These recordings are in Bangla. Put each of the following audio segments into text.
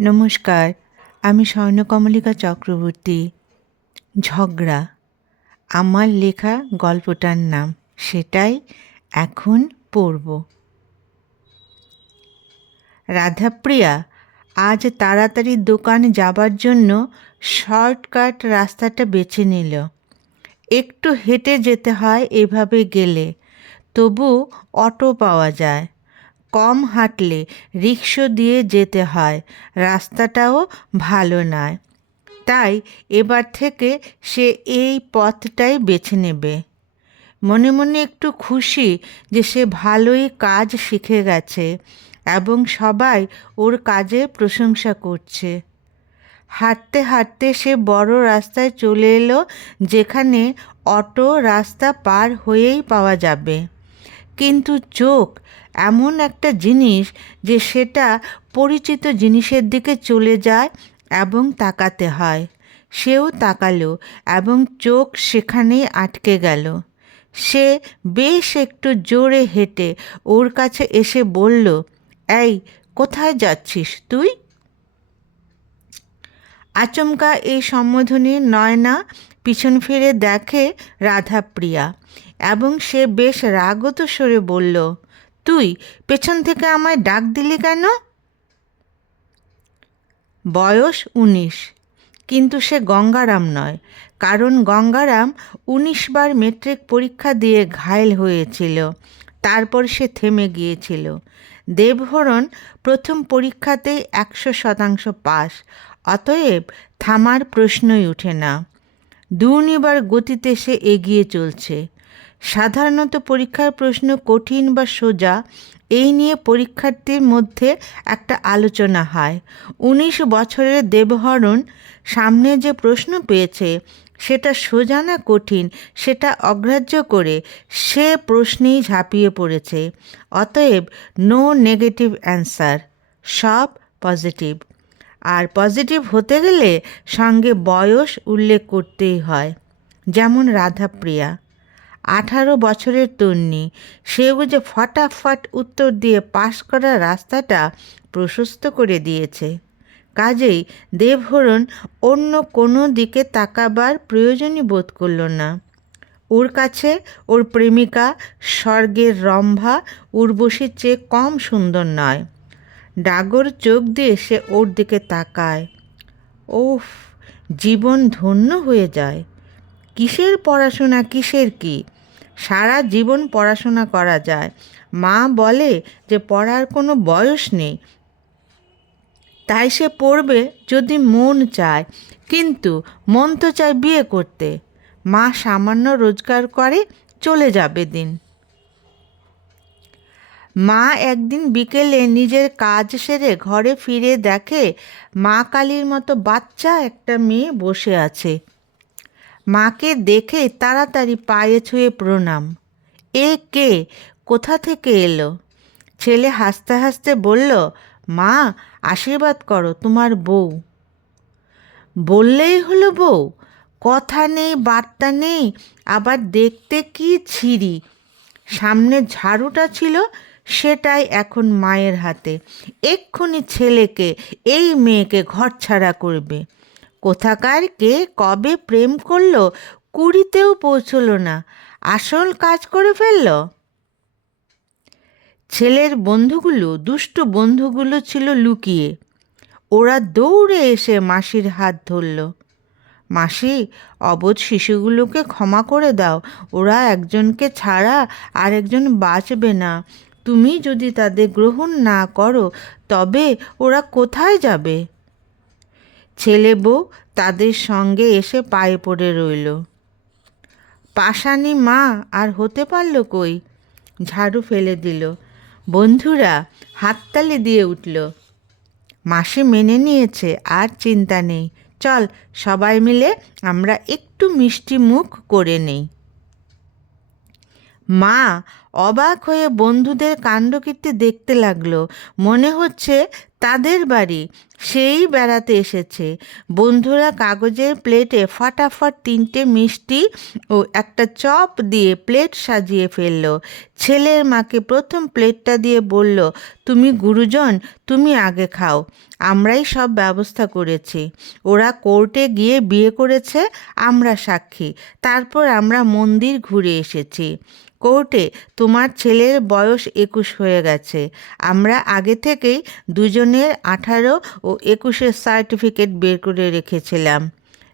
নমস্কার, আমি স্বর্ণকমলিকা চক্রবর্তী। ঝগড়া, আমার লেখা গল্পটার নাম, সেটাই এখন পড়ব। রাধাপ্রিয়া, আজ তাড়াতাড়ি দোকান যাবার জন্য শর্টকাট রাস্তাটা বেছে নিল। একটু হেঁটে যেতে হয় এভাবে গেলে, তবু অটো পাওয়া যায়। কম হাঁটলে রিক্সো দিয়ে যেতে হয়, রাস্তাটাও ভালো নয়। তাই এবার থেকে সে এই পথটাই বেছে নেবে। মনে মনে একটু খুশি যে সে ভালোই কাজ শিখে গেছে এবং সবাই ওর কাজে প্রশংসা করছে। হাঁটতে হাঁটতে সে বড় রাস্তায় চলে এলো যেখানে অটো রাস্তা পার হয়েই পাওয়া যাবে। কিন্তু চোখ এমন একটা জিনিস যে সেটা পরিচিত জিনিসের দিকে চলে যায় এবং তাকাতে হয়। সেও তাকালো এবং চোখ সেখানেই আটকে গেল। সে বেশ একটু জোরে হেঁটে ওর কাছে এসে বলল, এই, কোথায় যাচ্ছিস তুই? আচমকা এই সম্বোধনে নয়না পিছন ফিরে দেখে রাধাপ্রিয়া এবং সে বেশ রাগত স্বরে বলল তুই পেছন থেকে আমায় ডাক দিলি কেন? বয়স উনিশ, কিন্তু সে গঙ্গারাম নয়, কারণ গঙ্গারাম উনিশ বার মেট্রিক পরীক্ষা দিয়ে ঘায়েল হয়েছিল, তারপর সে থেমে গিয়েছিল। দেবহরণ প্রথম পরীক্ষাতেই একশো শতাংশ পাস অতএব থামার প্রশ্নই ওঠে না। দুর্নিবার গতিতে সে এগিয়ে চলছে। সাধারণত পরীক্ষার প্রশ্ন কঠিন বা সোজা, এই নিয়ে পরীক্ষার্থীর মধ্যে একটা আলোচনা হয়। উনিশ বছরের দেবহরণ সামনে যে প্রশ্ন পেয়েছে, সেটা সোজা না কঠিন, সেটা অগ্রাহ্য করে সে প্রশ্নেই ঝাঁপিয়ে পড়েছে। অতএব নো নেগেটিভ অ্যান্সার সব পজিটিভ আর পজিটিভ হতে গেলে সঙ্গে বয়স উল্লেখ করতেই হয়, যেমন রাধাপ্রিয়া। আঠারো বছরের তন্নি। সেও যে ফটাফট উত্তর দিয়ে পাশ করার রাস্তাটা প্রশস্ত করে দিয়েছে। কাজেই দেবহরণ অন্য কোনো দিকে তাকাবার প্রয়োজনই বোধ করল না। ওর কাছে ওর প্রেমিকা স্বর্গের রম্ভা উর্বশীর চেয়ে কম সুন্দর নয়। ডাগর চোখ দিয়ে সে ওর দিকে তাকায়। ওফ, জীবন ধন্য হয়ে যায়। কিসের পড়াশোনা, কিসের কি? সারা জীবন পড়াশোনা করা যায়। মা বলে যে পড়ার কোনো বয়স নেই। তাই সে পড়বে যদি মন চায়। কিন্তু মন তো চায় বিয়ে করতে। মা সামান্য রোজগার করে, চলে যাবে দিন। মা একদিন বিকেলে নিজের কাজ সেরে ঘরে ফিরে দেখে মা কালীর মতো বাচ্চা একটা মেয়ে বসে আছে। মাকে দেখে তাড়াতাড়ি পায়ে ছুঁয়ে প্রণাম। এ কে? কোথা থেকে এলো? ছেলে হাসতে হাসতে বলল, মা, আশীর্বাদ করো তোমার বউ। বললেই হলো বউ, কথা নেই, বার্তা নেই, আবার দেখতে কি ছিরি? সামনে ঝাড়ুটা ছিল, সেটাই এখন মায়ের হাতে। এক্ষুনি ছেলেকে, এই মেয়েকে ঘর ছাড়া করবে। কোথাকার কে কবে প্রেম করল কুড়িতেও পৌঁছলো না। আসল কাজ করে ফেলল? ছেলের বন্ধুগুলো, দুষ্ট বন্ধুগুলো ছিল লুকিয়ে। ওরা দৌড়ে এসে মাসির হাত ধরল। মাসি, অবোধ শিশুগুলোকে ক্ষমা করে দাও। ওরা একজনকে ছাড়া আরেকজন বাঁচবে না। তুমি যদি তাদের গ্রহণ না করো, তবে ওরা কোথায় যাবে? ছেলে বউ তাদের সঙ্গে এসে পায়ে পড়ে রইল। পাশানি মা আর হতে পারল কই? ঝাড়ু ফেলে দিল। বন্ধুরা, হাততালি দিয়ে উঠল। মাসি মেনে নিয়েছে, আর চিন্তা নেই। চল, সবাই মিলে আমরা একটু মিষ্টি মুখ করে নেই। মা অবাক হয়ে বন্ধুদের কাণ্ডকীর্তি দেখতে লাগল। মনে হচ্ছে তাদের বাড়ি সেই বেড়াতে এসেছে। বন্ধুরা কাগজের প্লেটে ফাটাফাট তিনটে মিষ্টি ও একটা চপ দিয়ে প্লেট সাজিয়ে ফেলল। ছেলের মাকে প্রথম প্লেটটা দিয়ে বলল, তুমি গুরুজন, তুমি আগে খাও, আমরাই সব ব্যবস্থা করেছি। ওরা কোর্টে গিয়ে বিয়ে করেছে, আমরা সাক্ষী। তারপর আমরা মন্দির ঘুরে এসেছি। কোর্টে তোমার ছেলের বয়স একুশ হয়ে গেছে। আমরা আগে থেকেই দুজনের আঠারো ও একুশের সার্টিফিকেট বের করে রেখেছিলাম।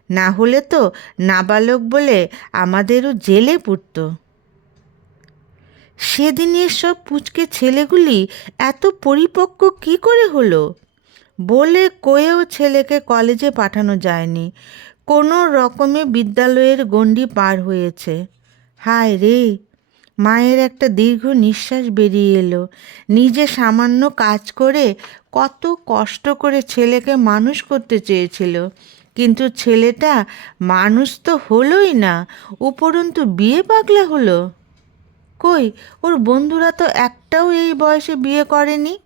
না হলে তো নাবালক বলে আমাদেরও জেলে পুড়ত সেদিনের সব পুচকে ছেলেগুলি এত পরিপক্ক কি করে হলো? বলে কয়েও ছেলেকে কলেজে পাঠানো যায়নি। কোনো রকমে বিদ্যালয়ের গণ্ডি পার হয়েছে। হায় রে! মায়ের একটা দীর্ঘ নিঃশ্বাস বেরিয়ে এলো। নিজে সামান্য কাজ করে কত কষ্ট করে ছেলেকে মানুষ করতে চেয়েছিল। কিন্তু ছেলেটা মানুষ তো হলোই না, উপরন্তু বিয়ে পাগলা হলো। কই, ওর বন্ধুরা তো একটাও এই বয়সে বিয়ে করেনি।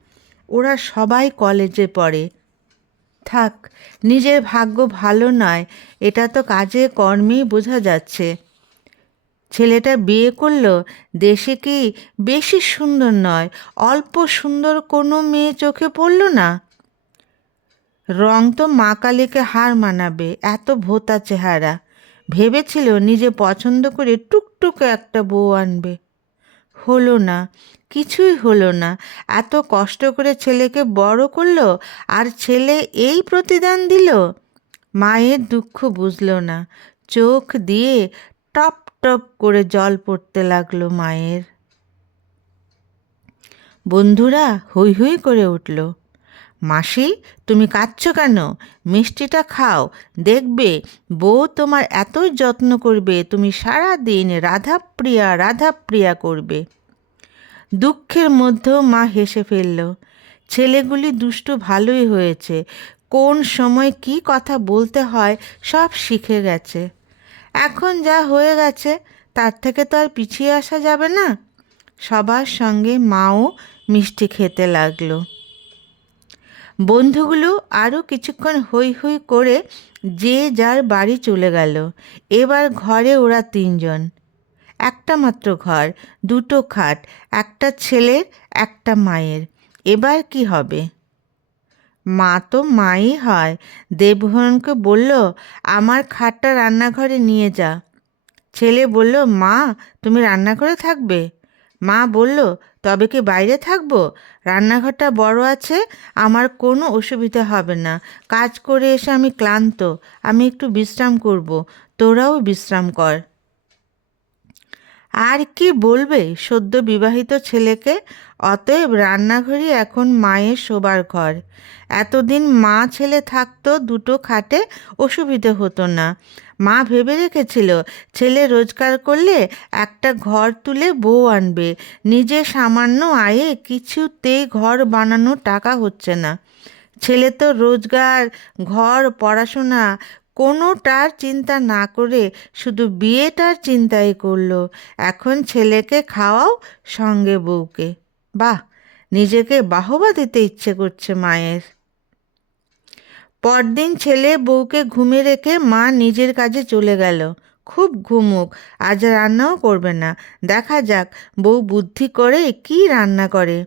ওরা সবাই কলেজে পড়ে। থাক, নিজের ভাগ্য ভালো নয়, এটা তো কাজে কর্মেই বোঝা যাচ্ছে। ছেলেটা বিয়ে করল, দেশে কি বেশি সুন্দর নয়, অল্প সুন্দর কোনো মেয়ে চোখে পড়ল না? রং তো মা কালীকে হার মানাবে, এত ভোতা চেহারা। ভেবেছিল নিজে পছন্দ করে টুকটুকে একটা বউ আনবে। হলো না, কিছুই হলো না, এত কষ্ট করে ছেলেকে বড় করল আর ছেলে এই প্রতিদান দিল? মায়ের দুঃখ বুঝলো না, চোখ দিয়ে টপ টপ করে জল পড়তে লাগল মায়ের। বন্ধুরা হৈ হৈ করে উঠল, মাসি, তুমি কাঁদছ কেন? মিষ্টিটা খাও, দেখবে বউ তোমার এতই যত্ন করবে, তুমি সারা দিন রাধাপ্রিয়া রাধাপ্রিয়া করবে। দুঃখের মধ্যেও মা হেসে ফেলল, ছেলেগুলি দুষ্টু ভালোই হয়েছে, কোন সময় কি কথা বলতে হয় সব শিখে গেছে। এখন যা হয়ে গেছে, তার থেকে তো আর পিছিয়ে আসা যাবে না। সবার সঙ্গে মাও মিষ্টি খেতে লাগল। বন্ধুগুলো আরও কিছুক্ষণ হই হই করে যে যার বাড়ি চলে গেল। এবার ঘরে ওরা তিনজন। একটা মাত্র ঘর, দুটো খাট, একটা ছেলের, একটা মায়ের। এবার কি হবে? মা তো মাই হয়। দেবহরণকে বলল, আমার খাটটা রান্নাঘরে নিয়ে যা। ছেলে বলল, মা, তুমি রান্নাঘরে থাকবে? মা বলল, তবে কি বাইরে থাকব? রান্নাঘরটা বড় আছে, আমার কোনো অসুবিধা হবে না। কাজ করে এসে আমি ক্লান্ত। আমি একটু বিশ্রাম করব। তোরাও বিশ্রাম কর। আর কি বলবে সদ্য বিবাহিত ছেলেকে? অতএব রান্নাঘরই এখন মায়ের শোবার ঘর। এতদিন মা ছেলে থাকতো, দুটো খাটে অসুবিধে হতো না। মা ভেবে রেখেছিল, ছেলে রোজগার করলে একটা ঘর তুলে বউ আনবে। নিজে সামান্য আয়ে কিছুতেই ঘর বানানো টাকা হচ্ছে না। ছেলে তো রোজগার, ঘর, পড়াশোনা কোনোটার চিন্তা না করে শুধু বিয়েটার চিন্তাই করল। এখন ছেলেকে খাওয়াও সঙ্গে বউকে। বাহ, নিজেকে বাহবা দিতে ইচ্ছে করছে মায়ের। পরদিন ছেলে বউকে ঘুমে রেখে মা নিজের কাজে চলে গেল। খুব ঘুমুক, আজ রান্নাও করবে না। দেখা যাক বউ বুদ্ধি করে কি রান্না করে।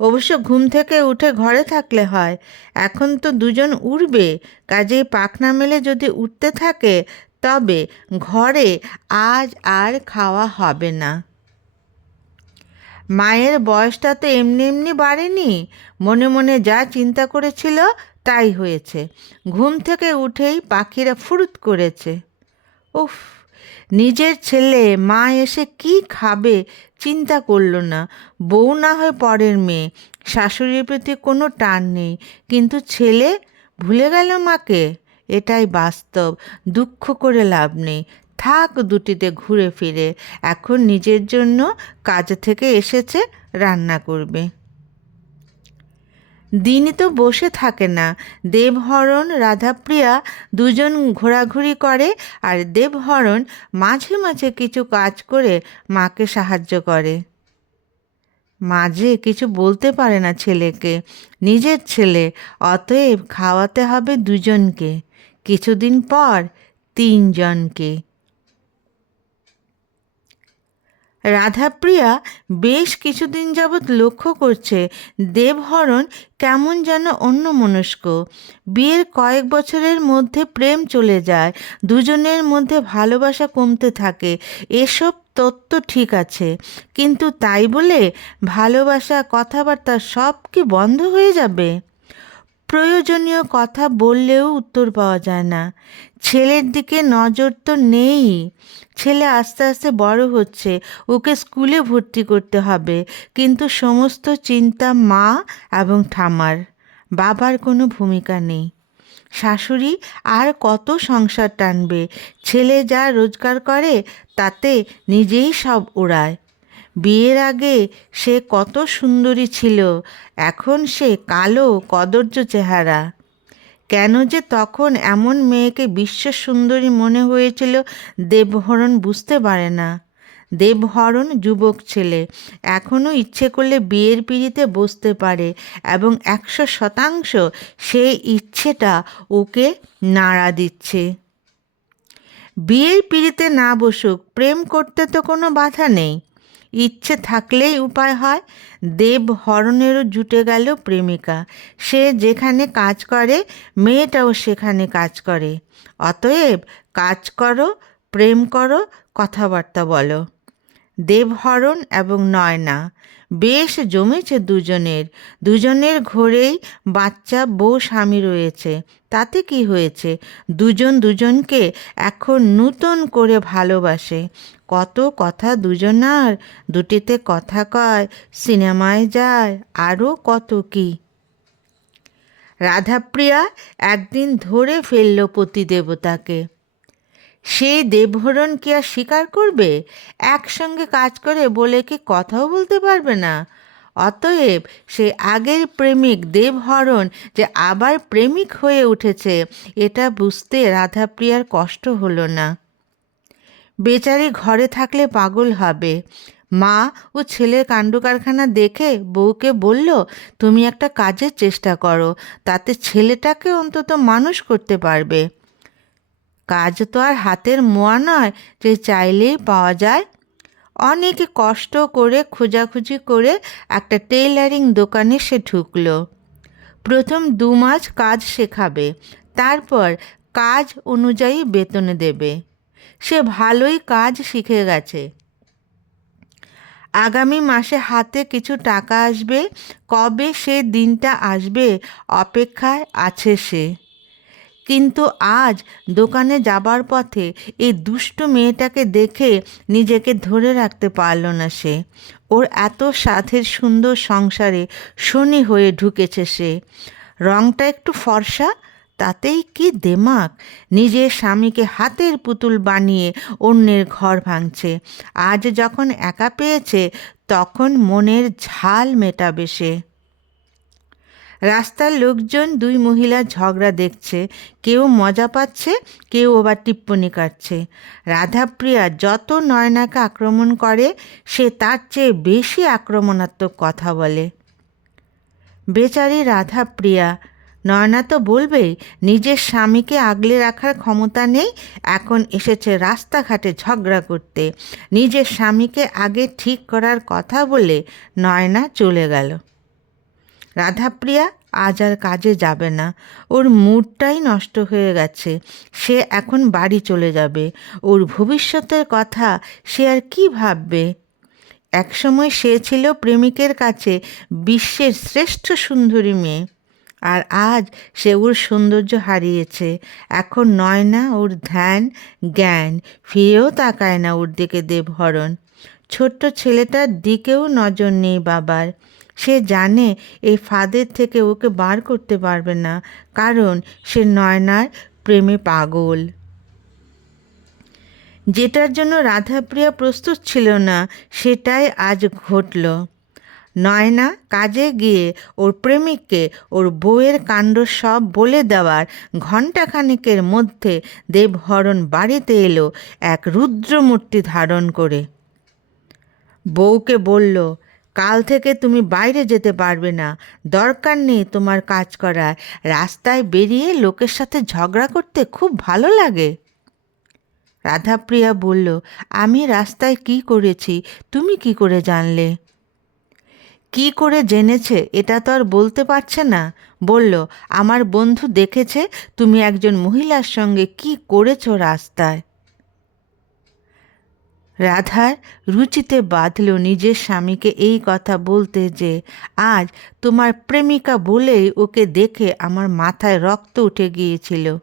অবশ্য ঘুম থেকে উঠে ঘরে থাকলে হয়। এখন তো দুজন উড়বে। কাজেই পাখনা মেলে যদি উঠতে থাকে, তবে ঘরে আজ আর খাওয়া হবে না। মায়ের বয়সটা তো এমনি এমনি বাড়েনি। মনে মনে যা চিন্তা করেছিল তাই হয়েছে। ঘুম থেকে উঠেই পাখিরা ফুরুত করেছে। উফ নিজের ছেলে মা এসে কি খাবে চিন্তা করল না। বউ না হয় পরের মেয়ে। শাশুড়ির প্রতি কোনো টান নেই। কিন্তু ছেলে ভুলে গেল মাকে? এটাই বাস্তব। দুঃখ করে লাভ নেই। থাক দুটিতে ঘুরে ফিরে। এখন নিজের জন্য কাজ থেকে এসেছে, রান্না করবে। দিনই তো বসে থাকে না। দেবহরণ, রাধাপ্রিয়া দুজন ঘোরাঘুরি করে আর দেবহরণ মাঝে মাঝে কিছু কাজ করে মাকে সাহায্য করে। মাঝে কিছু বলতে পারে না ছেলেকে, নিজের ছেলে, অতএব খাওয়াতে হবে দুজনকে। কিছুদিন পর তিনজনকে। রাধাপ্রিয়া বেশ কিছুদিন যাবৎ লক্ষ্য করছে দেবহরণ কেমন যেন অন্যমনস্ক। বিয়ের কয়েক বছরের মধ্যে প্রেম চলে যায়, দুজনের মধ্যে ভালোবাসা কমতে থাকে, এসব তত্ত্ব ঠিক আছে, কিন্তু তাই বলে ভালোবাসা, কথাবার্তা সব কি বন্ধ হয়ে যাবে? প্রয়োজনীয় কথা বললেও উত্তর পাওয়া যায় না। ছেলের দিকে নজর তো নেই। ছেলে আস্তে আস্তে বড় হচ্ছে। ওকে স্কুলে ভর্তি করতে হবে। কিন্তু সমস্ত চিন্তা মা এবং ঠামার বাবার কোনো ভূমিকা নেই। শাশুড়ি আর কত সংসার টানবে। ছেলে যা রোজগার করে, তাতে নিজেই সব ওড়ায় বিয়ের আগে সে কত সুন্দরী ছিল, এখন সে কালো, কদর্য চেহারা। কেন যে তখন এমন মেয়েকে বিশ্ব সুন্দরী মনে হয়েছিল দেবহরণ বুঝতে পারে না। দেবহরণ যুবক ছেলে, এখনও ইচ্ছে করলে বিয়ের পিড়িতে বসতে পারে এবং একশো শতাংশ সেই ইচ্ছেটা ওকে নাড়া দিচ্ছে। বিয়ের পিড়িতে না বসুক, প্রেম করতে তো কোনো বাধা নেই। ইচ্ছে থাকলেই উপায় হয়। দেব হরণেরও জুটে গেল প্রেমিকা। সে যেখানে কাজ করে, মেয়েটাও সেখানে কাজ করে। অতএব কাজ করো, প্রেম করো, কথাবার্তা বলো। দেবহরণ এবং নয়না। বেশ জমেছে দুজনের। দুজনের ঘরেই বাচ্চা, বউ, স্বামী রয়েছে। তাতে কি হয়েছে? দুজন দুজনকে এখন নূতন করে ভালোবাসে। কত কথা দুজনার, দুটিতে কথা কয়, সিনেমায় যায় আরও কত কি? রাধাপ্রিয়া একদিন ধরে ফেলল পতিদেবতাকে। সেই দেবহরণ কি আর স্বীকার করবে? একসঙ্গে কাজ করে বলে কি কথাও বলতে পারবে না? অতএব সে আগের প্রেমিক দেবহরণ যে আবার প্রেমিক হয়ে উঠেছে, এটা বুঝতে রাধাপ্রিয়ার কষ্ট হলো না। বেচারি ঘরে থাকলে পাগল হবে। মা ও ছেলের কাণ্ড কারখানা দেখে বউকে বলল, তুমি একটা কাজের চেষ্টা করো, তাতে ছেলেটাকে অন্তত মানুষ করতে পারবে। কাজ তো আর হাতের মোয়া নয় যে চাইলেই পাওয়া যায়। অনেক কষ্ট করে খোঁজাখুঁজি করে একটা টেইলারিং দোকানে সে ঢুকলো। প্রথম দু মাস কাজ শেখাবে, তারপর কাজ অনুযায়ী বেতন দেবে। সে ভালোই কাজ শিখে গেছে। আগামী মাসে হাতে কিছু টাকা আসবে, কবে সে দিনটা আসবে অপেক্ষায় আছে সে। কিন্তু আজ দোকানে যাবার পথে এই দুষ্ট মেয়েটাকে দেখে নিজেকে ধরে রাখতে পারল না সে। ওর এত সাধের সুন্দর সংসারে শনি হয়ে ঢুকেছে সে। রংটা একটু ফর্সা, তাতেই কি দেমাক? নিজের স্বামীকে হাতের পুতুল বানিয়ে অন্যের ঘর ভাঙছে। আজ যখন একা পেয়েছে, তখন মনের ঝাল মেটাবে সে। রাস্তার লোকজন দুই মহিলা ঝগড়া দেখছে, কেউ মজা পাচ্ছে, কেউ আবার টিপ্পনি কাটছে। রাধাপ্রিয়া যত নয়নাকে আক্রমণ করে, সে তার চেয়ে বেশি আক্রমণাত্মক কথা বলে। বেচারি রাধাপ্রিয়া, নয়না তো বলবেই, নিজের স্বামীকে আগলে রাখার ক্ষমতা নেই, এখন এসেছে রাস্তাঘাটে ঝগড়া করতে। নিজের স্বামীকে আগে ঠিক করার কথা বলে নয়না চলে গেল। রাধাপ্রিয়া আজ আর কাজে যাবে না। ওর মুডটাই নষ্ট হয়ে গেছে। সে এখন বাড়ি চলে যাবে। ওর ভবিষ্যতের কথা সে আর কি ভাববে? একসময় সে ছিল প্রেমিকের কাছে বিশ্বের শ্রেষ্ঠ সুন্দরী মেয়ে। আর আজ সে ওর সৌন্দর্য হারিয়েছে। এখন নয় না ওর ধ্যান, জ্ঞান, ফিরেও তাকায় না ওর দিকে দেবহরণ। ছোট্ট ছেলেটার দিকেও নজর নেই বাবার। সে জানে এই ফাঁদের থেকে ওকে বার করতে পারবে না, কারণ সে নয়নার প্রেমে পাগল। যেটার জন্য রাধাপ্রিয়া প্রস্তুত ছিল না, সেটাই আজ ঘটল। নয়না কাজে গিয়ে ওর প্রেমিককে ওর বউয়ের কাণ্ড সব বলে দেওয়ার ঘণ্টাখানেকের মধ্যে দেবহরণ বাড়িতে এলো এক রুদ্রমূর্তি ধারণ করে। বউকে বলল কাল থেকে তুমি বাইরে যেতে পারবে না। দরকার নেই তোমার কাজ করার। রাস্তায় বেরিয়ে লোকের সাথে ঝগড়া করতে খুব ভালো লাগে। রাধাপ্রিয়া বলল, আমি রাস্তায় কি করেছি? তুমি কি করে জানলে? কি করে জেনেছে এটা তো আর বলতে পারছে না। বলল, আমার বন্ধু দেখেছে তুমি একজন মহিলার সঙ্গে কি করেছ রাস্তায়? রাধার রুচিতে বাঁধল নিজের স্বামীকে এই কথা বলতে যে, আজ তোমার প্রেমিকা বলেই ওকে দেখে আমার মাথায় রক্ত উঠে গিয়েছিল।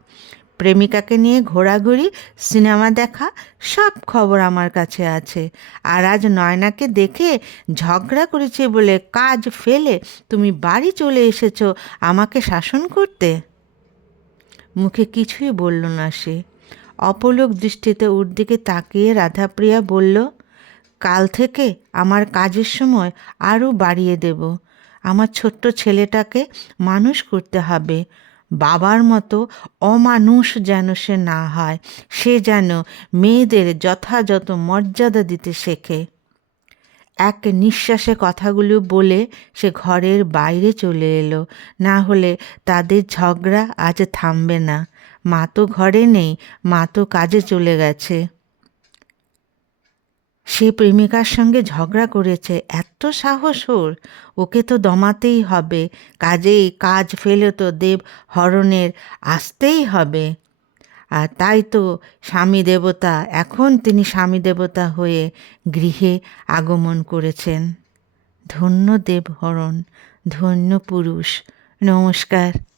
প্রেমিকাকে নিয়ে ঘোরাঘুরি, সিনেমা দেখা, সব খবর আমার কাছে আছে। আর আজ নয়নাকে দেখে ঝগড়া করেছে বলে কাজ ফেলে তুমি বাড়ি চলে এসেছ আমাকে শাসন করতে? মুখে কিছুই বলল না সে। অপলক দৃষ্টিতে ওর দিকে তাকিয়ে রাধাপ্রিয়া বলল, কাল থেকে আমার কাজের সময় আরও বাড়িয়ে দেব। আমার ছোট্ট ছেলেটাকে মানুষ করতে হবে। বাবার মতো অমানুষ যেন সে না হয়, সে যেন মেয়েদের যথাযথ মর্যাদা দিতে শেখে। এক নিঃশ্বাসে কথাগুলো বলে সে ঘরের বাইরে চলে এলো। না হলে তাদের ঝগড়া আজ থামবে না। মা তো ঘরে নেই, মা তো কাজে চলে গেছে। সে প্রেমিকার সঙ্গে ঝগড়া করেছে, এত সাহস ওর। ওকে তো দমাতেই হবে, কাজেই কাজ ফেলে তো দেব হরণের, আসতেই হবে। আর তাই তো স্বামী দেবতা, এখন তিনি স্বামী দেবতা হয়ে গৃহে আগমন করেছেন। ধন্য দেবহরণ ধন্য পুরুষ, নমস্কার।